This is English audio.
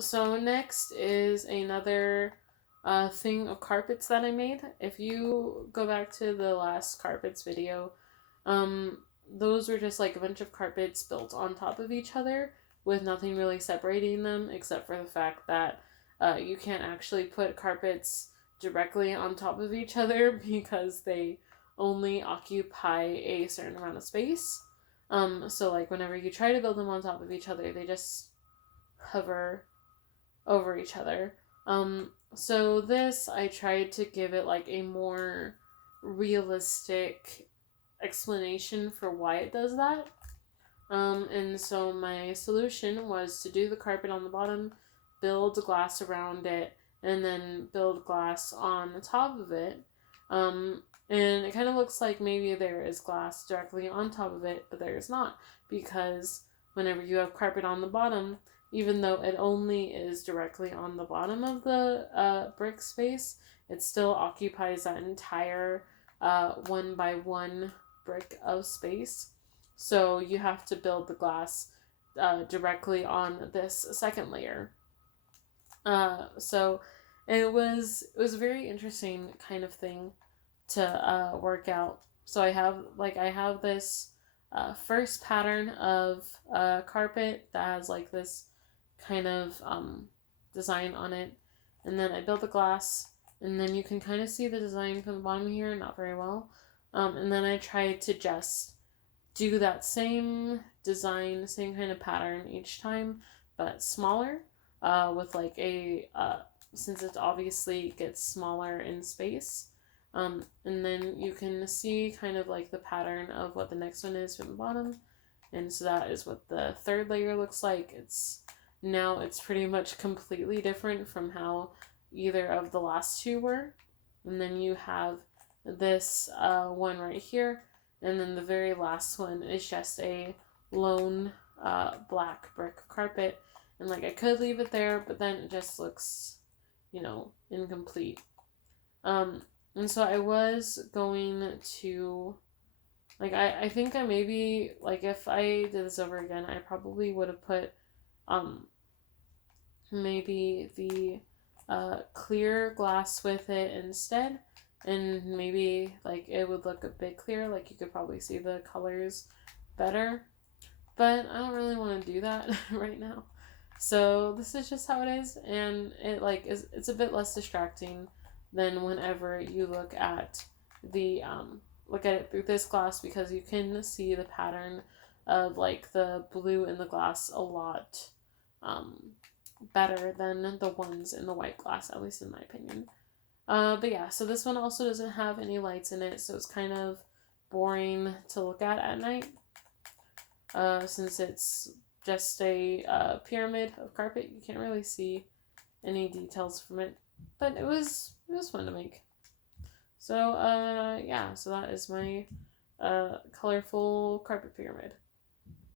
So next is another thing of carpets that I made. If you go back to the last carpets video, um, those were just like a bunch of carpets built on top of each other with nothing really separating them except for the fact that you can't actually put carpets directly on top of each other because they only occupy a certain amount of space. So like whenever you try to build them on top of each other, they just hover over each other. So this, I tried to give it like a more realistic explanation for why it does that. And so my solution was to do the carpet on the bottom, build glass around it, and then build glass on the top of it. And it kind of looks like maybe there is glass directly on top of it, but there is not, because whenever you have carpet on the bottom, even though it only is directly on the bottom of the brick space, it still occupies that entire 1 by 1 brick of space. So you have to build the glass directly on this second layer. So it was a very interesting kind of thing to work out. So I have this first pattern of carpet that has like this kind of design on it, and then I built the glass, and then you can kind of see the design from the bottom here, not very well. And then I tried to just do that same design, same kind of pattern each time, but smaller, with like since it obviously gets smaller in space. And then you can see kind of like the pattern of what the next one is from the bottom. And so that is what the third layer looks like. It's pretty much completely different from how either of the last two were. And then you have this one right here, and then the very last one is just a lone black brick carpet. And like I could leave it there, but then it just looks, incomplete. And so I was going to, like, I think I maybe, like, if I did this over again, I probably would have put maybe the clear glass with it instead, and maybe like it would look a bit clearer, like you could probably see the colors better, but I don't really want to do that right now. So this is just how it is, and it's a bit less distracting than whenever you look at it through this glass, because you can see the pattern of like the blue in the glass a lot better than the ones in the white glass, at least in my opinion. But yeah, so this one also doesn't have any lights in it, so it's kind of boring to look at night, since it's just a pyramid of carpet. You can't really see any details from it, but it was fun to make. So yeah, so that is my colorful carpet pyramid.